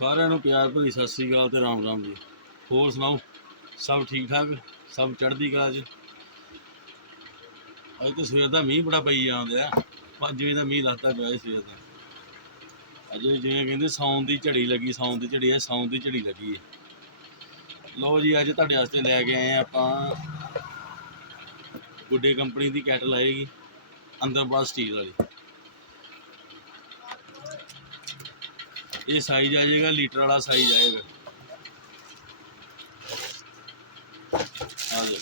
ਸਾਰਿਆਂ ਨੂੰ ਪਿਆਰ ਭਰੀ ਸਤਿ ਸ੍ਰੀ ਅਕਾਲ ਤੇ ਰਾਮ ਰਾਮ ਜੀ। ਹੋਰ ਸੁਣਾਓ? ਸਭ ਠੀਕ ਠਾਕ? ਸਭ ਚੜ੍ਹਦੀ ਕਲਾ 'ਚ? ਅੱਜ ਤਾਂ ਸਵੇਰ ਦਾ ਮੀਂਹ ਬੜਾ ਪਈ ਜਾਂਦਾ ਆ 5 ਵਜੇ ਦਾ ਮੀਂਹ ਲੱਗਦਾ ਪਿਆ ਸੀ ਸਵੇਰ ਦਾ। ਅੱਜ ਜਿਵੇਂ ਕਹਿੰਦੇ ਸੌਣ ਦੀ ਝੜੀ ਲੱਗੀ ਸੌਣ ਦੀ ਝੜੀ ਹੈ ਸੌਣ ਦੀ ਝੜੀ ਲੱਗੀ ਹੈ। ਲਓ ਜੀ, ਅੱਜ ਤੁਹਾਡੇ ਵਾਸਤੇ ਲੈ ਕੇ ਆਏ ਆ ਆਪਾਂ ਗੁੱਡੇ ਕੰਪਨੀ ਦੀ ਕੈਟਲ ਆਏਗੀ ਅੰਦਰ ਬਾਅਦ ਸਟੀਲ ਵਾਲੀ। ਇਹ ਸਾਈਜ਼ ਆ ਜਾਏਗਾ, ਲੀਟਰ ਵਾਲਾ ਸਾਈਜ਼ ਆਏਗਾ ਆ ਦੇਖੋ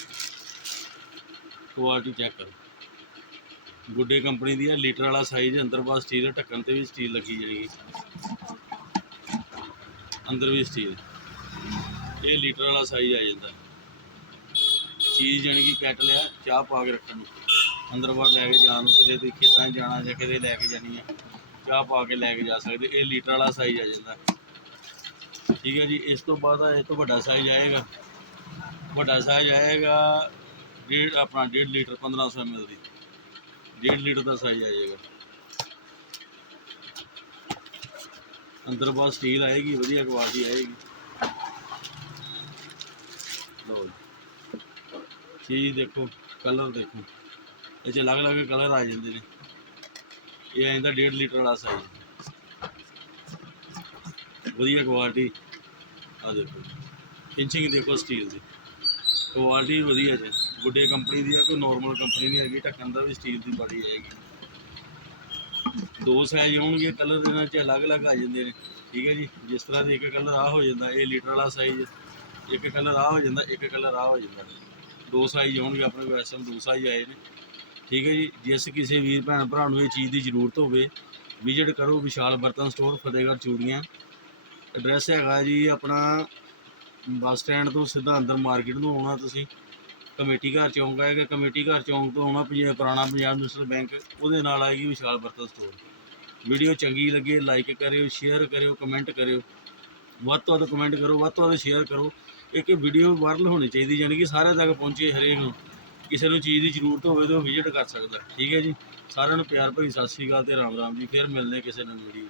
ਕੁਆਲਿਟੀ ਚੈੱਕ ਕਰੋ। ਗੁੱਡੇ ਕੰਪਨੀ ਦੀ ਹੈ ਲੀਟਰ ਵਾਲਾ ਸਾਈਜ਼ ਅੰਦਰ ਬਾਹਰ ਸਟੀਲ ਢੱਕਣ ਤੇ ਵੀ ਸਟੀਲ ਲੱਗੀ ਜਾਏਗੀ। ਅੰਦਰ ਵੀ ਸਟੀਲ ਇਹ ਲੀਟਰ ਵਾਲਾ ਸਾਈਜ਼ ਆ ਜਾਂਦਾ। ਚੀਜ਼ ਜਾਣੀ ਕਿ ਕੈਟਲ ਆ ਚਾਹ ਪਾ ਕੇ ਰੱਖਣ ਨੂੰ। ਅੰਦਰ ਬਾਹਰ ਲੈ ਕੇ ਜਾਣ ਨੂੰ, ਕਿਤੇ ਦੇਖੇ ਤਾਂ ਜਾਣਾ ਜਾਂ ਕਿਤੇ ਲੈ ਕੇ ਜਾਣੀ ਆ। ਚਾਹ ਪਾ ਕੇ ਲੈ ਕੇ ਜਾ ਸਕਦੇ, ਇਹ ਲੀਟਰ ਵਾਲਾ ਸਾਈਜ਼ ਆ ਜਾਂਦਾ। ਠੀਕ ਹੈ ਜੀ, ਇਸ ਤੋਂ ਬਾਅਦ ਆ ਇਸ ਤੋਂ ਵੱਡਾ ਸਾਈਜ਼ ਆਏਗਾ। ਵੱਡਾ ਸਾਈਜ਼ ਆਏਗਾ ਡੇਢ, ਆਪਣਾ ਡੇਢ ਲੀਟਰ 1500 ml ਦੀ। ਡੇਢ ਲੀਟਰ ਦਾ ਸਾਈਜ਼ ਆ ਜਾਏਗਾ। ਅੰਦਰ ਬਾਹਰ ਸਟੀਲ ਆਏਗੀ, ਵਧੀਆ ਕੁਆਲਿਟੀ ਆਏਗੀ। ਲਓ ਚੀਜ਼ ਦੇਖੋ ਕਲਰ ਦੇਖੋ। ਇਹ 'ਚ ਅਲੱਗ-ਅਲੱਗ ਕਲਰ ਆ ਜਾਂਦੇ ਨੇ। ਇਹ ਆ ਜਾਂਦਾ 1.5 ਲੀਟਰ ਵਾਲਾ ਸਾਈਜ਼। ਵਧੀਆ ਕੁਆਲਿਟੀ ਆ ਦੇਖੋ ਫਿਨਿਸ਼ਿੰਗ ਦੇਖੋ ਸਟੀਲ ਦੀ। ਕੁਆਲਿਟੀ ਵਧੀਆ ਜੀ। ਗੁੱਡੇ ਕੰਪਨੀ ਦੀ ਆ, ਕੋਈ ਨਾਰਮਲ ਕੰਪਨੀ ਨਹੀਂ ਹੈਗੀ। ਢੱਕਣ ਦਾ ਵੀ ਸਟੀਲ ਦੀ ਬੜੀ ਆਏਗੀ ਦੋ ਸਾਈਜ਼ ਆਉਣਗੇ ਕਲਰ ਇਹਨਾਂ 'ਚ ਅਲੱਗ-ਅਲੱਗ ਆ ਜਾਂਦੇ ਨੇ। ਠੀਕ ਹੈ ਜੀ? ਜਿਸ ਤਰ੍ਹਾਂ ਦੇ ਇੱਕ ਕਲਰ ਆ ਹੋ ਜਾਂਦਾ, ਇਹ ਲੀਟਰ ਵਾਲਾ ਸਾਈਜ਼ ਇੱਕ ਕਲਰ ਆ ਹੋ ਜਾਂਦਾ, ਇੱਕ ਕਲਰ ਆ ਹੋ ਜਾਂਦਾ। ਦੋ ਸਾਈਜ਼ ਆਉਣਗੇ ਆਪਣੇ ਕੋਲ, ਇਸ ਟਾਈਮ ਦੋ ਸਾਈਜ਼ ਆਏ ਨੇ। ਠੀਕ ਹੈ ਜੀ ਜਿਸ ਕਿਸੇ ਵੀਰ ਭੈਣ ਭਰਾ ਨੂੰ ਇਹ ਚੀਜ਼ ਦੀ ਜ਼ਰੂਰਤ ਹੋਵੇ ਵਿਜ਼ਿਟ ਕਰੋ ਵਿਸ਼ਾਲ ਬਰਤਨ ਸਟੋਰ ਫਤਿਹਗੜ੍ਹ ਚੂੜੀਆਂ। ਐਡਰੈਸ ਹੈਗਾ ਜੀ ਆਪਣਾ ਬੱਸ ਸਟੈਂਡ ਤੋਂ ਸਿੱਧਾ ਅੰਦਰ ਮਾਰਕੀਟ ਨੂੰ ਆਉਣਾ ਤੁਸੀਂ। ਕਮੇਟੀ ਘਰ ਚੌਂਕ ਆਏਗਾ ਕਮੇਟੀ ਘਰ ਚੌਂਕ ਤੋਂ ਆਉਣਾ ਪੰਜਾਬ ਪੁਰਾਣਾ ਪੰਜਾਬ ਨੈਸ਼ਨਲ ਬੈਂਕ, ਉਹਦੇ ਨਾਲ ਆਏਗੀ ਵਿਸ਼ਾਲ ਬਰਤਨ ਸਟੋਰ ਵੀਡੀਓ ਚੰਗੀ ਲੱਗੇ ਲਾਈਕ ਕਰਿਓ ਸ਼ੇਅਰ ਕਰਿਓ ਕਮੈਂਟ ਕਰਿਓ। ਵੱਧ ਤੋਂ ਵੱਧ ਕਮੈਂਟ ਕਰੋ, ਵੱਧ ਤੋਂ ਵੱਧ ਸ਼ੇਅਰ ਕਰੋ। ਇੱਕ ਵੀਡੀਓ ਵਾਇਰਲ ਹੋਣੀ ਚਾਹੀਦੀ ਯਾਨੀ ਕਿ ਸਾਰਿਆਂ ਤੱਕ ਪਹੁੰਚੇ ਹਰੇਕ ਨੂੰ। ਕਿਸੇ ਨੂੰ ਚੀਜ਼ ਦੀ ਜ਼ਰੂਰਤ ਹੋਵੇ ਤਾਂ ਉਹ ਵਿਜ਼ਿਟ ਕਰ ਸਕਦਾ। ਠੀਕ ਹੈ ਜੀ? ਸਾਰਿਆਂ ਨੂੰ ਪਿਆਰ ਭਰੀ ਸਤਿ ਸ੍ਰੀ ਅਕਾਲ ਤੇ ਰਾਮ ਰਾਮ ਜੀ, ਫਿਰ ਮਿਲਦੇ ਕਿਸੇ ਨਵੀਂ ਵੀਡੀਓ